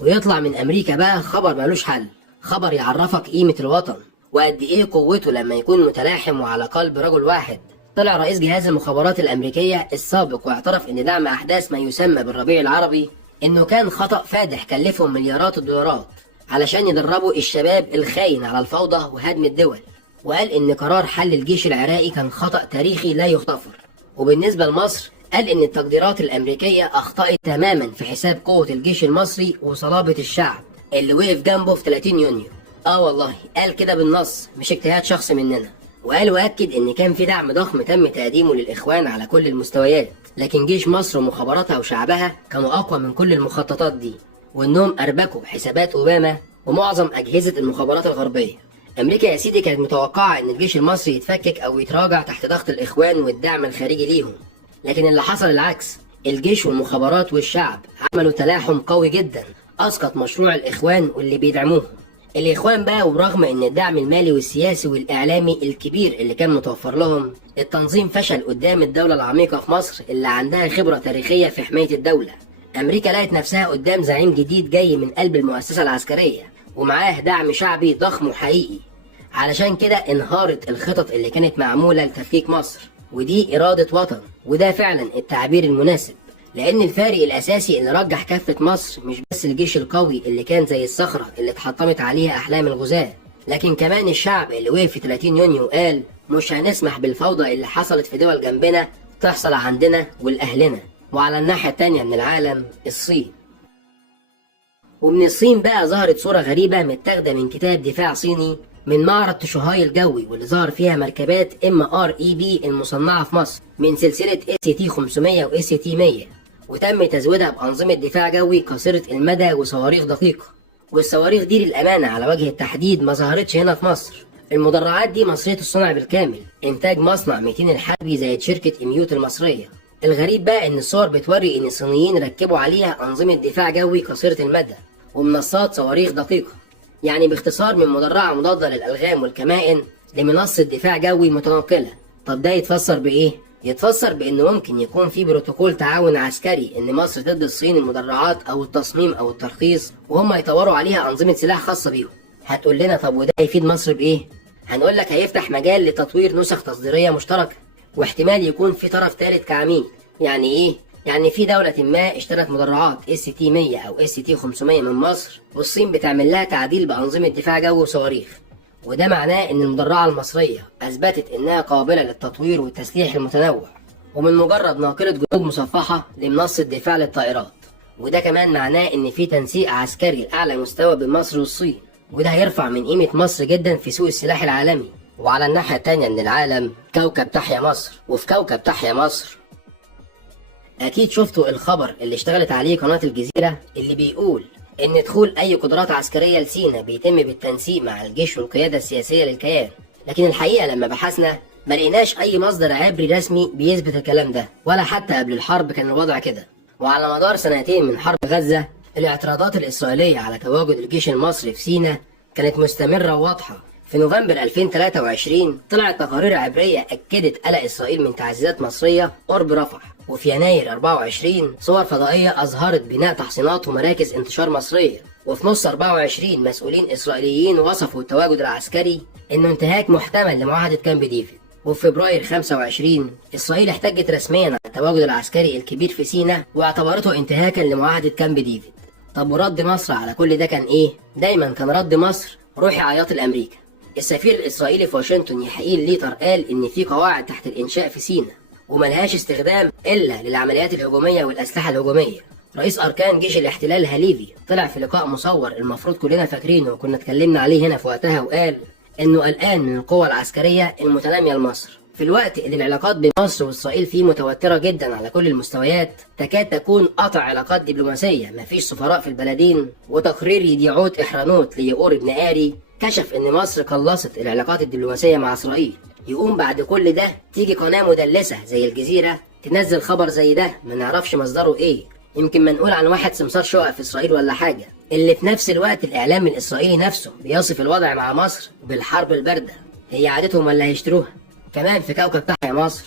ويطلع من أمريكا بقى خبر ملوش حل، خبر يعرفك قيمة الوطن وقد إيه قوته لما يكون متلاحم وعلى قلب رجل واحد. طلع رئيس جهاز المخابرات الأمريكية السابق واعترف إن دعم أحداث ما يسمى بالربيع العربي إنه كان خطأ فادح كلفهم مليارات الدولارات علشان يدربوا الشباب الخاين على الفوضى وهدم الدول، وقال إن قرار حل الجيش العراقي كان خطأ تاريخي لا يغتفر. وبالنسبة لمصر قال إن التقديرات الأمريكية أخطأت تماما في حساب قوة الجيش المصري وصلابة الشعب اللي وقف جنبه في 30 يونيو. والله قال كده بالنص، مش اجتهاد شخصي مننا. وقال وأكد إن كان في دعم ضخم تم تقديمه للإخوان على كل المستويات، لكن جيش مصر ومخابراتها وشعبها كانوا أقوى من كل المخططات دي، وإنهم أربكوا حسابات أوباما ومعظم أجهزة المخابرات الغربية. أمريكا يا سيدي كانت متوقعة إن الجيش المصري يتفكك أو يتراجع تحت ضغط الإخوان والدعم الخارجي ليهم، لكن اللي حصل العكس. الجيش والمخابرات والشعب عملوا تلاحم قوي جدا أسقط مشروع الإخوان واللي بيدعموهم. الإخوان بقى ورغم إن الدعم المالي والسياسي والإعلامي الكبير اللي كان متوفر لهم، التنظيم فشل قدام الدولة العميقة في مصر اللي عندها خبرة تاريخية في حماية الدولة. أمريكا لقت نفسها قدام زعيم جديد جاي من قلب المؤسسة العسكرية ومعاه دعم شعبي ضخم وحقيقي، علشان كده انهارت الخطط اللي كانت معمولة لتفكيك مصر. ودي إرادة وطن، وده فعلا التعبير المناسب، لأن الفارق الأساسي اللي رجح كفة مصر مش بس الجيش القوي اللي كان زي الصخرة اللي اتحطمت عليها أحلام الغزاة، لكن كمان الشعب اللي وقف في 30 يونيو قال مش هنسمح بالفوضى اللي حصلت في دول جنبنا تحصل عندنا ولأهلنا. وعلى الناحية التانية من العالم الصين. ومن الصين بقى ظهرت صورة غريبة متاخدة من كتاب دفاع صيني من معرض تشوهاي الجوي، واللي ظهر فيها مركبات MREB المصنعة في مصر من سلسلة ST 500 و ST 100، وتم تزويدها بأنظمة دفاع جوي قصيرة المدى وصواريخ دقيقة. والصواريخ دي للأمانة على وجه التحديد ما ظهرتش هنا في مصر. المدرعات دي مصرية الصنع بالكامل، إنتاج مصنع 200 الحربي زي شركة إميوت المصرية. الغريب بقى إن الصور بتوري إن الصينيين ركبوا عليها أنظمة دفاع جوي قصيرة المدى ومنصات صواريخ دقيقة، يعني باختصار من مدرعة مضادة للألغام والكمائن لمنصة دفاع جوي متنقلة. طب ده يتفسر بإيه؟ يتفسر بإنه ممكن يكون في بروتوكول تعاون عسكري إن مصر تدي الصين المدرعات أو التصميم أو الترخيص وهم يطوروا عليها أنظمة سلاح خاصة بيهم. هتقول لنا طب وده هيفيد مصر بإيه؟ هنقول لك هيفتح مجال لتطوير نسخ تصديرية مشتركة، واحتمال يكون في طرف ثالث كعميل. يعني إيه؟ يعني في دولة ما اشترت مدرعات ST 100 أو ST 500 من مصر، والصين بتعمل لها تعديل بأنظمة دفاع جو وصواريخ، وده معناه إن المدرعة المصرية أثبتت إنها قابلة للتطوير والتسليح المتنوع، ومن مجرد ناقلة جنود مصفحة لمنصة دفاع للطائرات. وده كمان معناه إن في تنسيق عسكري لأعلى مستوى بين مصر والصين، وده هيرفع من قيمة مصر جدا في سوق السلاح العالمي. وعلى الناحية التانية من العالم كوكب تحيا مصر. وفي كوكب تحيا مصر أكيد شفتوا الخبر اللي اشتغلت عليه قناة الجزيرة اللي بيقول إن دخول أي قدرات عسكرية لسينا بيتم بالتنسيق مع الجيش والقيادة السياسية للكيان. لكن الحقيقة لما بحثنا ما لقيناش أي مصدر عبري رسمي بيثبت الكلام ده، ولا حتى قبل الحرب كان الوضع كده. وعلى مدار سنتين من حرب غزة الاعتراضات الإسرائيلية على تواجد الجيش المصري في سينا كانت مستمرة وواضحة. في نوفمبر 2023 طلعت تقارير عبرية أكدت قلق إسرائيل من تعزيزات مصرية قرب رفح، وفي يناير 24 صور فضائية أظهرت بناء تحصينات ومراكز انتشار مصرية. وفي نص 24 مسؤولين إسرائيليين وصفوا التواجد العسكري إنه انتهاك محتمل لمعاهدة كامب ديفيد. وفي فبراير 25 إسرائيل احتجت رسميا على التواجد العسكري الكبير في سيناء واعتبرته انتهاكا لمعاهدة كامب ديفيد. طب ورد مصر على كل ده كان إيه؟ دايما كان رد مصر روحي عياط لأمريكا. السفير الإسرائيلي في واشنطن يحييل ليتر قال إن في قواعد تحت الإنشاء في سيناء وملهاش استخدام إلا للعمليات الهجومية والأسلحة الهجومية. رئيس أركان جيش الاحتلال هاليفي طلع في لقاء مصور المفروض كلنا فاكرينه وكنا اتكلمنا عليه هنا في وقتها، وقال إنه قلقان من القوة العسكرية المتنامية لمصر في الوقت اللي العلاقات بين مصر وإسرائيل فيه متوترة جدا على كل المستويات، تكاد تكون قطع علاقات دبلوماسية، مفيش سفراء في البلدين. وتقرير يديعوت إحرانوت ليقور ابن آري كشف إن مصر قلصت العلاقات الدبلوماسية مع إسرائيل. يقوم بعد كل ده تيجي قناة مدلسة زي الجزيرة تنزل خبر زي ده ما نعرفش مصدره إيه، يمكن منقول عن واحد سمسار شقق في إسرائيل ولا حاجة، اللي في نفس الوقت الإعلام الإسرائيلي نفسه بيصف الوضع مع مصر بالحرب الباردة. هي عادتهم ولا هيشتروها؟ كمان في كوكب تحيا مصر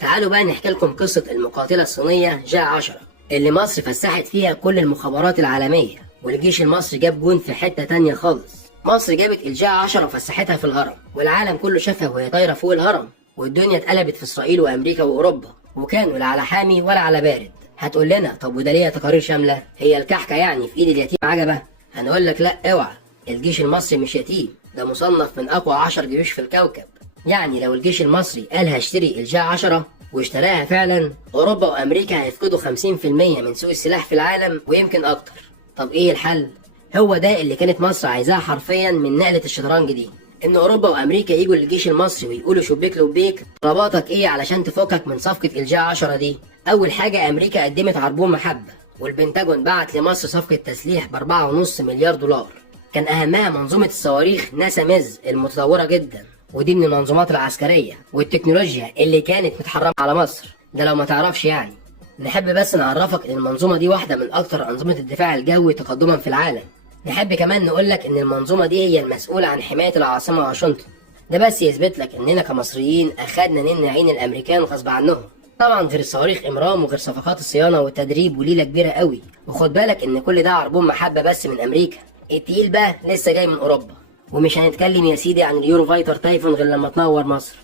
تعالوا بقى نحكي لكم قصة المقاتلة الصينية جا 10 اللي مصر فسحت فيها كل المخابرات العالمية، والجيش المصري جاب جون في حتة تانية خالص. مصر جابت الجا 10 وفسحتها في الهرم، والعالم كله شافها وهي طايرة فوق الهرم، والدنيا اتقلبت في اسرائيل وامريكا واوروبا، وكانوا لا على حامي ولا على بارد. هتقول لنا طب وده ليه تقارير شاملة؟ هي الكحكة يعني في ايد اليتيم عجبة؟ هنقول لك لا اوعى، الجيش المصري مش يتيم، ده مصنف من اقوى 10 جيوش في الكوكب. يعني لو الجيش المصري قال هشتري الجا 10 واشتراها فعلا، اوروبا وامريكا هيفقدوا 50% من سوق السلاح في العالم ويمكن اكتر. طب ايه الحل؟ هو ده اللي كانت مصر عايزاه حرفيا من نقلة الشطرنج دي، ان اوروبا وامريكا يجوا للجيش المصري ويقولوا شبيك لبيك رباطك ايه علشان تفكك من صفقة الجا 10 دي. اول حاجة امريكا قدمت عربون محبة، والبنتاجون بعت لمصر صفقة تسليح ب4.5 مليار دولار، كان اهمها منظومة الصواريخ ناسا ميز المتطورة جدا، ودي من المنظومات العسكرية والتكنولوجيا اللي كانت متحرمة على مصر، ده لو ما تعرفش يعني. نحب بس نعرفك ان المنظومة دي واحدة من اكتر انظمة الدفاع الجوي تقدما في العالم. نحب كمان نقولك ان المنظومة دي هي المسؤولة عن حماية العاصمة واشنطن، ده بس يثبت لك اننا كمصريين اخدنا نن عين الامريكان غصب عنهم. طبعا غير الصواريخ امرام وغير صفقات الصيانة والتدريب وليلة كبيرة قوي، وخد بالك ان كل ده عربون محبة بس من امريكا، التقيل بقى لسه جاي من اوروبا. ومش هنتكلم يا سيدي عن اليورو فايتر تايفون غير لما تنور مصر.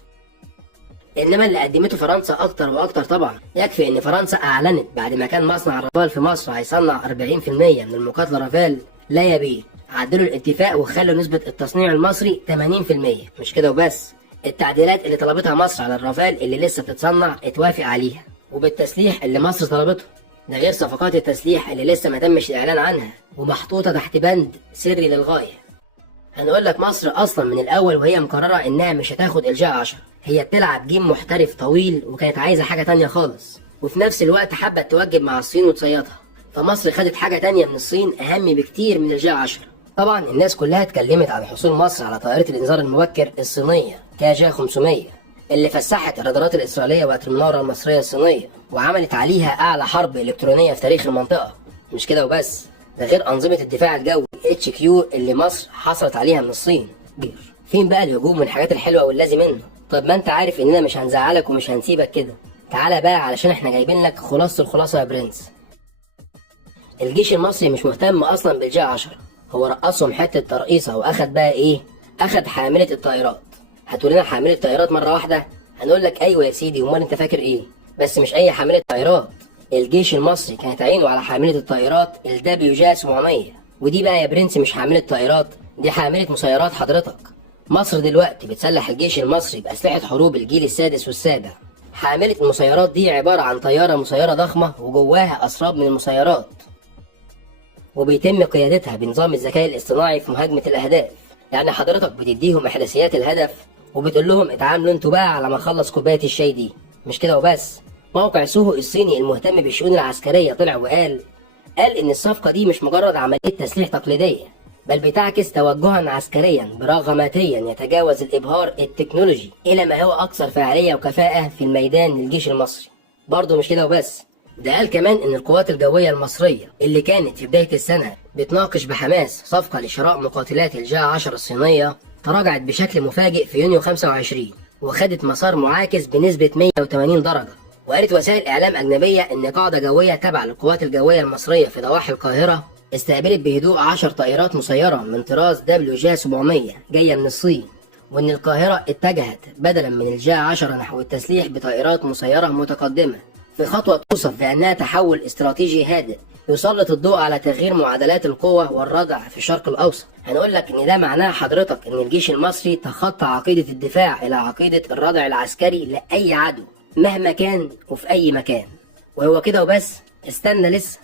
انما اللي قدمته فرنسا اكتر واكتر طبعا. يكفي ان فرنسا اعلنت بعد ما كان مصنع رافال في مصر هيصنع 40% من المقاتله رافال، لا يا بيه، عدلوا الاتفاق وخلوا نسبه التصنيع المصري 80%. مش كده وبس، التعديلات اللي طلبتها مصر على الرافال اللي لسه بتتصنع اتوافق عليها، وبالتسليح اللي مصر طلبته، ده غير صفقات التسليح اللي لسه ما تمش الاعلان عنها ومحطوطه تحت بند سري للغايه. هنقول لك مصر اصلا من الاول وهي مقرره انها مش هتاخد الجا 10، هي بتلعب جيم محترف طويل وكانت عايزه حاجه تانية خالص، وفي نفس الوقت حابه توجب مع الصين وتصيطها، فمصر خدت حاجه تانية من الصين اهم بكتير من الجا 10. طبعا الناس كلها اتكلمت عن حصول مصر على طائره الانذار المبكر الصينيه كاجا 500 اللي فسحت الرادارات الاسرائيليه وقت المناوره المصريه الصينيه، وعملت عليها اعلى حرب الكترونيه في تاريخ المنطقه. مش كده وبس، ده غير أنظمة الدفاع الجوي HQ اللي مصر حصلت عليها من الصين. فين بقى الهجوم والحاجات الحلوة واللازم منه؟ طب ما انت عارف اننا مش هنزعلك ومش هنسيبك كده، تعالى بقى علشان احنا جايبين لك خلاصة الخلاصة يا برنس. الجيش المصري مش مهتم اصلا بالجا 10، هو رقصهم حتة ترقيصة واخد بقى ايه؟ اخد حاملة الطائرات. هتقول لنا حاملة طائرات مرة واحدة؟ هنقول لك ايوه يا سيدي، امال انت فاكر ايه؟ بس مش اي حاملة طائرات، الجيش المصري كانت عينه على حاملة الطائرات الWJ 700، ودي بقى يا برنس مش حاملة طائرات، دي حاملة مسيرات حضرتك. مصر دلوقتي بتسلح الجيش المصري بأسلحة حروب الجيل السادس والسابع. حاملة المسيرات دي عبارة عن طيارة مسيرة ضخمة وجواها أسراب من المسيرات، وبيتم قيادتها بنظام الذكاء الاصطناعي في مهاجمة الأهداف. يعني حضرتك بتديهم إحداثيات الهدف وبتقول لهم اتعاملوا انتوا بقى على ما اخلص كوباية الشاي دي. مش كده وبس، موقع سوهو الصيني المهتم بالشؤون العسكرية طلع وقال إن الصفقة دي مش مجرد عملية تسليح تقليدية، بل بتعكس توجها عسكريا براغماتيا يتجاوز الإبهار التكنولوجي إلى ما هو أكثر فاعلية وكفاءة في الميدان للجيش المصري. برضه مش كده وبس، ده قال كمان إن القوات الجوية المصرية اللي كانت في بداية السنة بتناقش بحماس صفقة لشراء مقاتلات الجا 10 الصينية، تراجعت بشكل مفاجئ في يونيو 25 وخدت مسار معاكس بنسبة 180 درجة. وقالت وسائل إعلام أجنبية إن قاعدة جوية تابعة للقوات الجوية المصرية في ضواحي القاهرة استقبلت بهدوء 10 طائرات مسيرة من طراز WJ 700 جاية من الصين، وإن القاهرة اتجهت بدلا من الجا 10 نحو التسليح بطائرات مسيرة متقدمة، في خطوة توصف بأنها تحول استراتيجي هادئ يسلط الضوء على تغيير معادلات القوة والردع في الشرق الأوسط. هنقول لك إن ده معناه حضرتك إن الجيش المصري تخطى عقيدة الدفاع إلى عقيدة الردع العسكري لأي عدو مهما كان وفي أي مكان. وهو كده وبس، استنى لسه.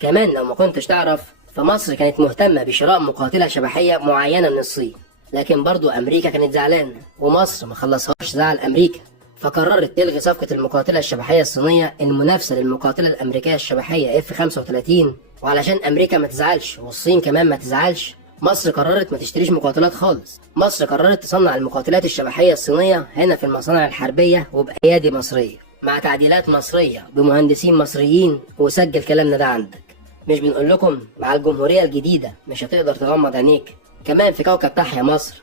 كمان لو ما كنتش تعرف، فمصر كانت مهتمة بشراء مقاتلة شبحية معينة من الصين، لكن برضو أمريكا كانت زعلانة ومصر ما خلصهاش زعل أمريكا، فقررت تلغي صفقة المقاتلة الشبحية الصينية المنافسة للمقاتلة الأمريكية الشبحية F-35. وعلشان أمريكا ما تزعلش والصين كمان ما تزعلش، مصر قررت ما تشتريش مقاتلات خالص. مصر قررت تصنع المقاتلات الشبحية الصينية هنا في المصانع الحربية وبأيادي مصرية مع تعديلات مصرية بمهندسين مصريين، وسجل كلامنا ده عندك. مش بنقول لكم مع الجمهورية الجديدة مش هتقدر تغمض عينيك؟ كمان في كوكب تحيا مصر.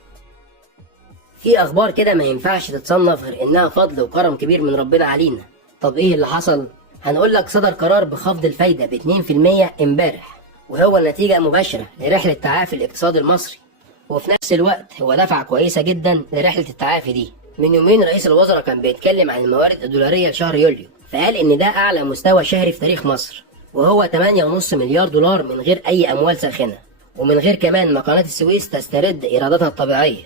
في أخبار كده ما ينفعش تتصنف غير إنها فضل وكرم كبير من ربنا علينا. طب إيه اللي حصل؟ هنقول لك صدر قرار بخفض الفايدة ب 2% امبارح، وهو النتيجة مباشرة لرحلة تعافي الاقتصاد المصري، وفي نفس الوقت هو دفعة كويسة جدا لرحلة التعافي دي. من يومين رئيس الوزراء كان بيتكلم عن الموارد الدولارية لشهر يوليو، فقال إن ده أعلى مستوى شهري في تاريخ مصر، وهو 8.5 مليار دولار من غير أي أموال ساخنة، ومن غير كمان ما قناة السويس تسترد إيراداتها الطبيعية.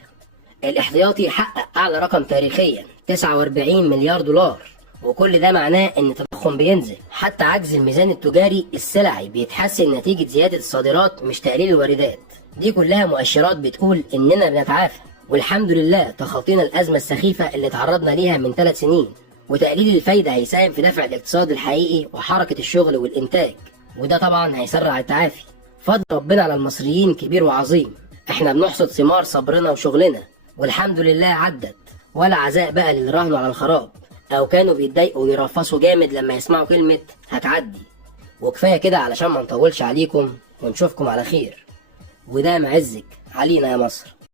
الاحتياطي حقق أعلى رقم تاريخيا 49 مليار دولار، وكل ده معناه إن التضخم بينزل، حتى عجز الميزان التجاري السلعي بيتحسن نتيجة زيادة الصادرات مش تقليل الواردات. دي كلها مؤشرات بتقول إننا بنتعافى، والحمد لله تخطينا الأزمة السخيفة اللي تعرضنا ليها من 3 سنين. وتقليل الفايدة هيساهم في دفع الاقتصاد الحقيقي وحركة الشغل والإنتاج، وده طبعا هيسرع التعافي. فضل ربنا على المصريين كبير وعظيم، احنا بنحصد ثمار صبرنا وشغلنا، والحمد لله عدت. ولا عزاء بقى للي راهنوا على الخراب او كانوا بيتضايقوا ويرفصوا جامد لما يسمعوا كلمة هتعدي. وكفاية كده علشان ما نطولش عليكم، ونشوفكم على خير. وده معزك علينا يا مصر.